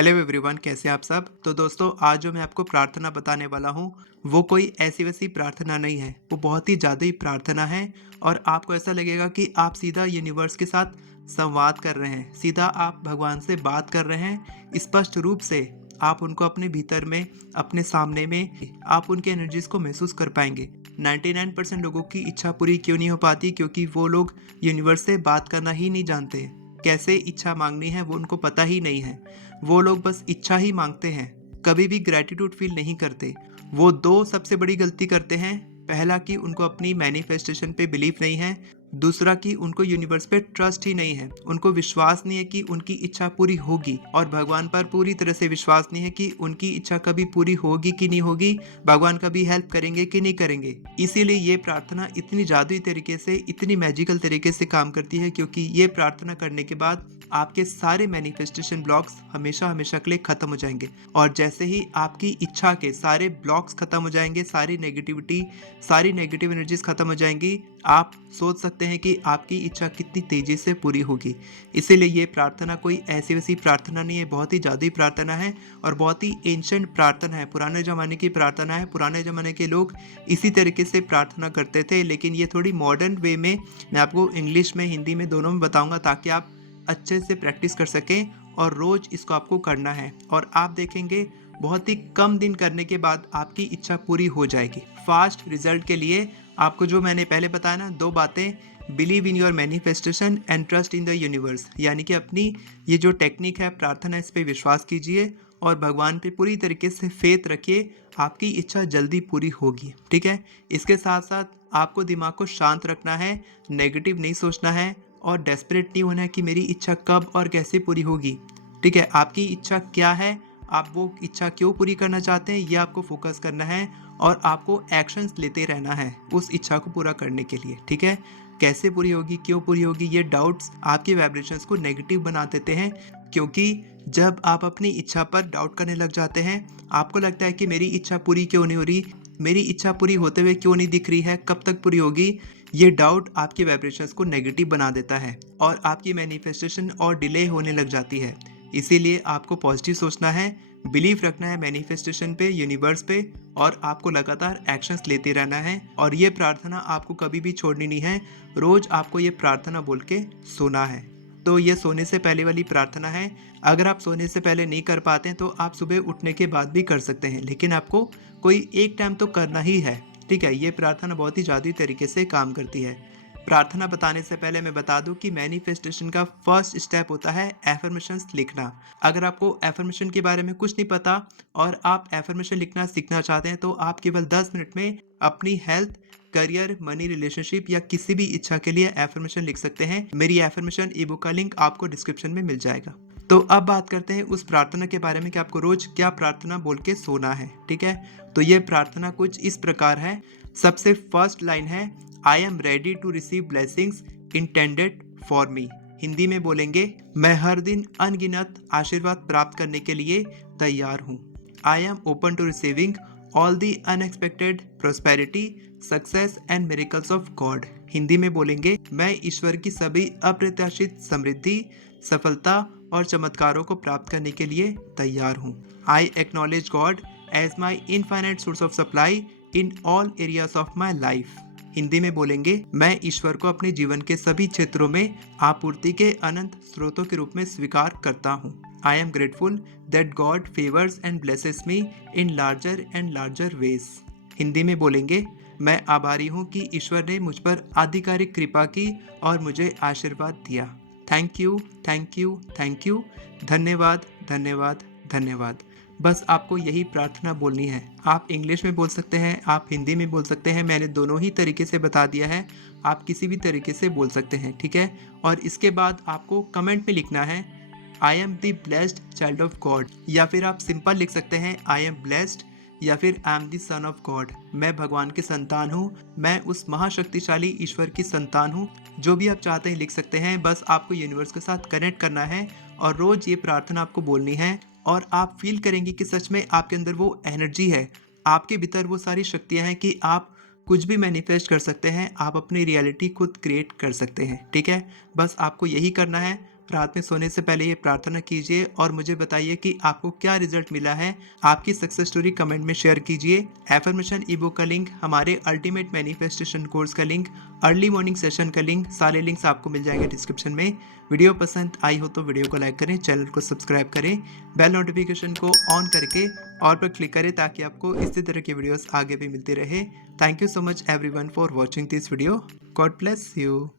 Hello everyone, कैसे हैं आप सब। तो दोस्तों, आज जो मैं आपको प्रार्थना बताने वाला हूँ वो कोई ऐसी वैसी प्रार्थना नहीं है। वो बहुत ही ज़्यादा प्रार्थना है और आपको ऐसा लगेगा कि आप सीधा यूनिवर्स के साथ संवाद कर रहे हैं, सीधा आप भगवान से बात कर रहे हैं। स्पष्ट रूप से आप उनको अपने भीतर में, अपने सामने में आप उनके एनर्जीज को महसूस कर पाएंगे। 99% लोगों की इच्छा पूरी क्यों नहीं हो पाती? क्योंकि वो लोग यूनिवर्स से बात करना ही नहीं जानते। कैसे इच्छा मांगनी है वो उनको पता ही नहीं है। वो लोग बस इच्छा ही मांगते हैं, कभी भी ग्रेटिट्यूड फील नहीं करते। वो दो सबसे बड़ी गलती करते हैं। पहला कि उनको अपनी मैनिफेस्टेशन पे बिलीव नहीं है। दूसरा कि उनको यूनिवर्स पे ट्रस्ट ही नहीं है। उनको विश्वास नहीं है कि उनकी इच्छा पूरी होगी, और भगवान पर पूरी तरह से विश्वास नहीं है कि उनकी इच्छा कभी पूरी होगी कि नहीं होगी, भगवान कभी हेल्प करेंगे कि नहीं करेंगे। इसीलिए ये प्रार्थना इतनी जादुई तरीके से, इतनी मैजिकल तरीके से काम करती है, क्योंकि ये प्रार्थना करने के बाद आपके सारे मैनिफेस्टेशन ब्लॉक्स हमेशा हमेशा के लिए खत्म हो जाएंगे। और जैसे ही आपकी इच्छा के सारे ब्लॉक्स खत्म हो जाएंगे, सारी नेगेटिविटी, सारी नेगेटिव एनर्जीज खत्म हो जाएंगी, आप सोच सकते हैं कि आपकी इच्छा कितनी तेजी से पूरी होगी। इसीलिए ये प्रार्थना कोई ऐसी वैसी प्रार्थना नहीं है, बहुत ही जादुई प्रार्थना है और बहुत ही एंशंट प्रार्थना है। पुराने ज़माने की प्रार्थना है। पुराने ज़माने के लोग इसी तरीके से प्रार्थना करते थे, लेकिन ये थोड़ी मॉडर्न वे में मैं आपको इंग्लिश में, हिंदी में, दोनों में बताऊंगा, ताकि आप अच्छे से प्रैक्टिस कर सकें। और रोज इसको आपको करना है और आप देखेंगे बहुत ही कम दिन करने के बाद आपकी इच्छा पूरी हो जाएगी। फास्ट रिजल्ट के लिए आपको जो मैंने पहले बताया ना, दो बातें, believe in your manifestation and trust in the universe, यानी कि अपनी ये जो टेक्निक है प्रार्थना, इस पे विश्वास कीजिए और भगवान पे पूरी तरीके से फेथ रखिए। आपकी इच्छा जल्दी पूरी होगी, ठीक है। इसके साथ साथ आपको दिमाग को शांत रखना है, नेगेटिव नहीं सोचना है और डेस्परेट नहीं होना है कि मेरी इच्छा कब और कैसे पूरी होगी, ठीक है। आपकी इच्छा क्या है, आप वो इच्छा क्यों पूरी करना चाहते हैं, ये आपको फोकस करना है और आपको एक्शंस लेते रहना है उस इच्छा को पूरा करने के लिए, ठीक है। कैसे पूरी होगी, क्यों पूरी होगी, ये डाउट्स आपके वाइब्रेशंस को नेगेटिव बना देते हैं। क्योंकि जब आप अपनी इच्छा पर डाउट करने लग जाते हैं, आपको लगता है कि मेरी इच्छा पूरी क्यों नहीं हो रही, मेरी इच्छा पूरी होते हुए क्यों नहीं दिख रही है, कब तक पूरी होगी, ये डाउट आपके वाइब्रेशंस को नेगेटिव बना देता है और आपकी मैनिफेस्टेशन और डिले होने लग जाती है। इसीलिए आपको पॉजिटिव सोचना है, बिलीव रखना है मैनिफेस्टेशन पे, यूनिवर्स पे, और आपको लगातार एक्शंस लेते रहना है। और ये प्रार्थना आपको कभी भी छोड़नी नहीं है। रोज आपको ये प्रार्थना बोल के सोना है। तो ये सोने से पहले वाली प्रार्थना है। अगर आप सोने से पहले नहीं कर पाते हैं तो आप सुबह उठने के बाद भी कर सकते हैं, लेकिन आपको कोई एक टाइम तो करना ही है, ठीक है। ये प्रार्थना बहुत ही जादुई तरीके से काम करती है। प्रार्थना बताने से पहले मैं बता दूं कि मैनिफेस्टेशन का फर्स्ट स्टेप होता है एफर्मेशंस लिखना। अगर आपको एफर्मेशन के बारे में कुछ नहीं पता और आप एफर्मेशन लिखना सीखना चाहते हैं, तो आप केवल 10 मिनट में अपनी हेल्थ, करियर, मनी, रिलेशनशिप या किसी भी इच्छा के लिए एफर्मेशन लिख सकते हैं। मेरी एफर्मेशन ई बुक का लिंक आपको डिस्क्रिप्शन में मिल जाएगा। तो अब बात करते हैं उस प्रार्थना के बारे में कि आपको रोज क्या प्रार्थना बोल के सोना है, ठीक है। तो ये प्रार्थना कुछ इस प्रकार है। सबसे फर्स्ट लाइन है, I am ready to receive blessings intended for me. Hindi में बोलेंगे, मैं हर दिन अनगिनत आशीर्वाद प्राप्त करने के लिए तैयार हूँ। I am open to receiving all the unexpected prosperity, success and miracles of God. Hindi में बोलेंगे, मैं ईश्वर की सभी अप्रत्याशित समृद्धि, सफलता और चमत्कारों को प्राप्त करने के लिए तैयार हूँ। I acknowledge God as my infinite source of supply in all areas of my life. Hindi में बोलेंगे, मैं ईश्वर को अपने जीवन के सभी क्षेत्रों में आपूर्ति के अनंत स्रोतों के रूप में स्वीकार करता हूँ। I am grateful that God favours and blesses me in larger and larger ways. Hindi में बोलेंगे, मैं आभारी हूँ कि ईश्वर ने मुझ पर आधिकारिक कृपा की और मुझे आशीर्वाद दिया। Thank you, thank you, thank you. धन्यवाद, धन्यवाद, धन्यवाद। बस आपको यही प्रार्थना बोलनी है। आप इंग्लिश में बोल सकते हैं, आप हिंदी में बोल सकते हैं, मैंने दोनों ही तरीके से बता दिया है। आप किसी भी तरीके से बोल सकते हैं, ठीक है। और इसके बाद आपको कमेंट में लिखना है, I am the blessed child of God, या फिर आप सिंपल लिख सकते हैं, आई एम ब्लेस्ड, या फिर I am the son of God. मैं भगवान की संतान हूँ, मैं उस महाशक्तिशाली ईश्वर की संतान हूँ। जो भी आप चाहते हैं लिख सकते हैं। बस आपको यूनिवर्स के साथ कनेक्ट करना है और रोज ये प्रार्थना आपको बोलनी है। और आप फील करेंगे कि सच में आपके अंदर वो एनर्जी है, आपके भीतर वो सारी शक्तियां हैं कि आप कुछ भी मैनिफेस्ट कर सकते हैं, आप अपनी रियलिटी खुद क्रिएट कर सकते हैं, ठीक है। बस आपको यही करना है। रात में सोने से पहले ये प्रार्थना कीजिए और मुझे बताइए कि आपको क्या रिजल्ट मिला है। आपकी सक्सेस स्टोरी कमेंट में शेयर कीजिए। एफर्मेशन ई बुक का लिंक, हमारे अल्टीमेट मैनिफेस्टेशन कोर्स का लिंक, अर्ली मॉर्निंग सेशन का लिंक, सारे लिंक्स आपको मिल जाएंगे डिस्क्रिप्शन में। वीडियो पसंद आई हो तो वीडियो को लाइक करें, चैनल को सब्सक्राइब करें, बेल नोटिफिकेशन को ऑन करके ऑल पर क्लिक करें ताकि आपको इसी तरह की वीडियोस आगे भी मिलती रहे। Thank you so much everyone for watching this video. God bless you.